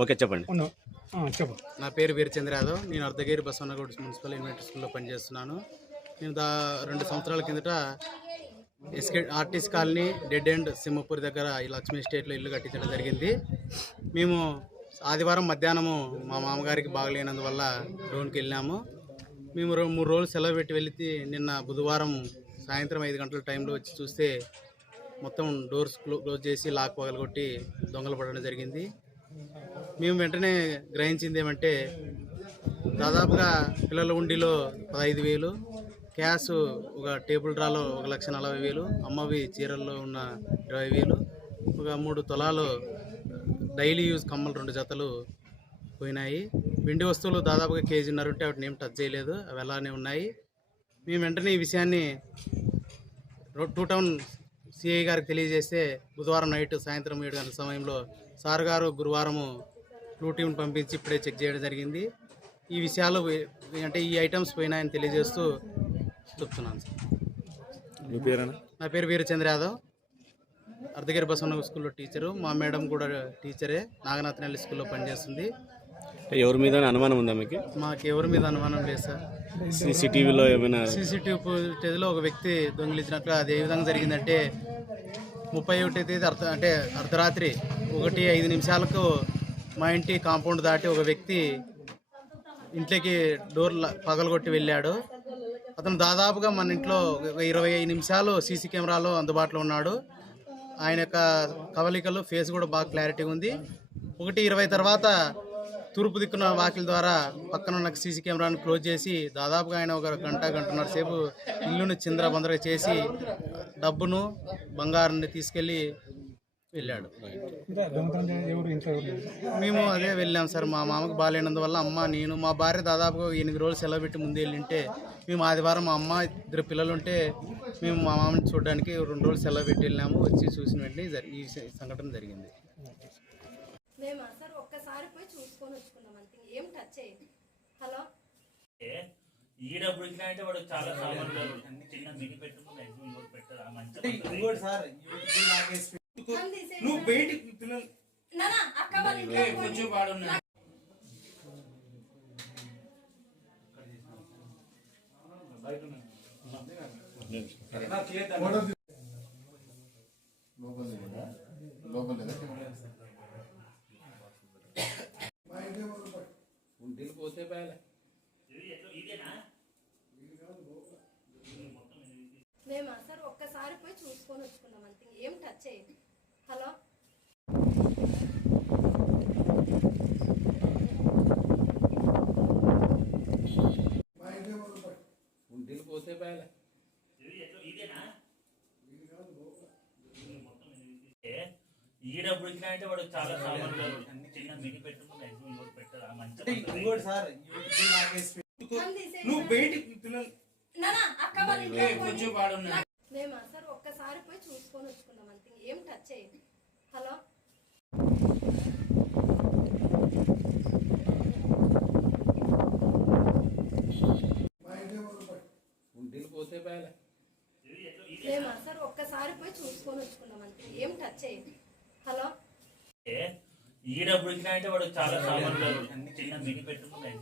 Okay చెప్పండి. చెప్పు. నా పేరు వీరచంద్ర యాదవ్. నేను అర్ధగిరి బసవనగూడ మున్సిపల్ ఎలిమెంటరీ స్కూల్లో పనిచేస్తున్నాను. నేను దా రెండు సంవత్సరాల కిందట SK RTC colony dead end Simhapur దగ్గర ఈ లక్ష్మీ ఎస్టేట్లో ఇల్లు కట్టించడం జరిగింది. మేము ఆదివారం మధ్యాహ్నము మా మామగారికి బాగలేనందువల్ల డోన్కి వెళ్ళాము. మేము మూడు రోజులు సెలవు పెట్టి వెళితే నిన్న బుధవారం సాయంత్రం ఐదు గంటల టైంలో వచ్చి చూస్తే మొత్తం డోర్స్ క్లో- క్లోజ్ చేసి లాక్ పగలగొట్టి దొంగలు పడడం జరిగింది. మేము వెంటనే గ్రహించింది ఏమంటే దాదాపుగా పిల్లల ఉండిలో పదహైదు వేలు క్యాష్ ఒక టేబుల్ డ్రాలో ఒక లక్ష నలభై వేలు అమ్మవి చీరల్లో ఉన్న ఇరవై వేలు ఒక మూడు తులాలు డైలీ యూజ్ కమ్మలు రెండు జతలు పోయినాయి. వెండి వస్తువులు దాదాపుగా కేజీన్నర ఉంటే వాటిని ఏం టచ్ చేయలేదు అవి అలానే ఉన్నాయి. మేము వెంటనే ఈ విషయాన్ని టూ టౌన్ సిఐ గారికి తెలియజేస్తే బుధవారం నైట్ సాయంత్రం ఏడు గంటల సమయంలో సార్ గారు గురువారము బ్లూ టీంని పంపించి ఇప్పుడే చెక్ చేయడం జరిగింది. ఈ విషయాలు అంటే ఈ ఐటమ్స్ పోయినాయని తెలియజేస్తూ చెప్తున్నాను సార్. నా పేరు వీరచంద్ర యాదవ్. అర్ధగిరి బసవనగర్ స్కూల్లో టీచరు. మా మేడం కూడా టీచరే. నాగనాథనల్లి స్కూల్లో పనిచేస్తుంది. ఎవరి మీద అనుమానం ఉందా మీకు? మాకు ఎవరి మీద అనుమానం లేదు సార్. సీసీటీవీలో ఏమైనా సీసీటీవీ ఫుటేజ్లో ఒక వ్యక్తి దొంగిలించినట్లు అది ఏ విధంగా జరిగిందంటే ముప్పై ఒకటి తేదీ అర్ధ అంటే అర్ధరాత్రి ఒకటి ఐదు నిమిషాలకు మా ఇంటి కాంపౌండ్ దాటి ఒక వ్యక్తి ఇంట్లోకి డోర్ పగలగొట్టి వెళ్ళాడు. అతను దాదాపుగా మన ఇంట్లో ఇరవై ఐదు నిమిషాలు సీసీ కెమెరాలో అందుబాటులో ఉన్నాడు. ఆయన యొక్క కవలికలు ఫేస్ కూడా బాగా క్లారిటీగా ఉంది. ఒకటి ఇరవై తర్వాత తూర్పు దిక్కున వాకిల ద్వారా పక్కన ఉన్న సీసీ కెమెరాను క్లోజ్ చేసి దాదాపుగా ఆయన ఒక గంట గంటన్నర సేపు ఇల్లును చిందరబందర చేసి డబ్బును బంగారాన్ని తీసుకెళ్ళి వెళ్ళాడు. మేము అదే వెళ్ళాం సార్. మా మామకు బాగాలేనందువల్ల అమ్మ నేను మా భార్య దాదాపుగా ఎనిమిది రోజులు సెలవు పెట్టి ముందు వెళ్ళింటే మేము ఆదివారం మా అమ్మ ఇద్దరు పిల్లలు ఉంటే మేము మా మామని చూడడానికి రెండు రోజులు సెలవు పెట్టి వెళ్ళాము. వచ్చి చూసిన వెంటనే ఈ సంఘటన జరిగింది మేమా సార్ ఒక్కసారి పోయి చూసుకొని వచ్చుకున్నాం అంతే ఏం టచ్ చేయండి హలో ఈడ ఉడికినా అంటే వాడు చాలా సామాన్లు చిన్న మిగి పెట్టుకుని ఇంకోటి పెట్టారు ఆ మంచి ఇంట్లో పోనీ. మేమా సార్ ఒక్కసారి పోయి చూసుకొని వచ్చుకున్నాం అంతే. ఏం టచ్ చేయండి హలో? ఈడ ఉడికినా అంటే వాడు చాలా సామాన్లు చిన్న మిగి పెట్టారు? మంచి. నాన్న, అక్క వాళ్ళ ఇంట్లో పోనీ. మేమా సార్ వచ్చుకున్నాం టచ్ చేయండి. హలో? మేమా సార్ ఒక్కసారి పోయి చూసుకొని వచ్చుకున్నాం అంతే. ఏం టచ్ చేయండి. హలో? ఈడ ఉడికినా అంటే వాడు చాలా సామాన్లు చిన్న మిగి పెట్టుకుని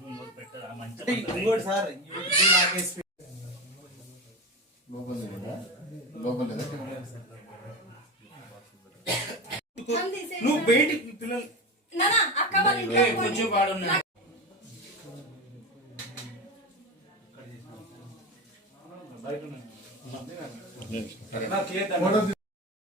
మంచి నాన్న, అక్క వాళ్ళ ఇంట్లో పోనీ. లేదు.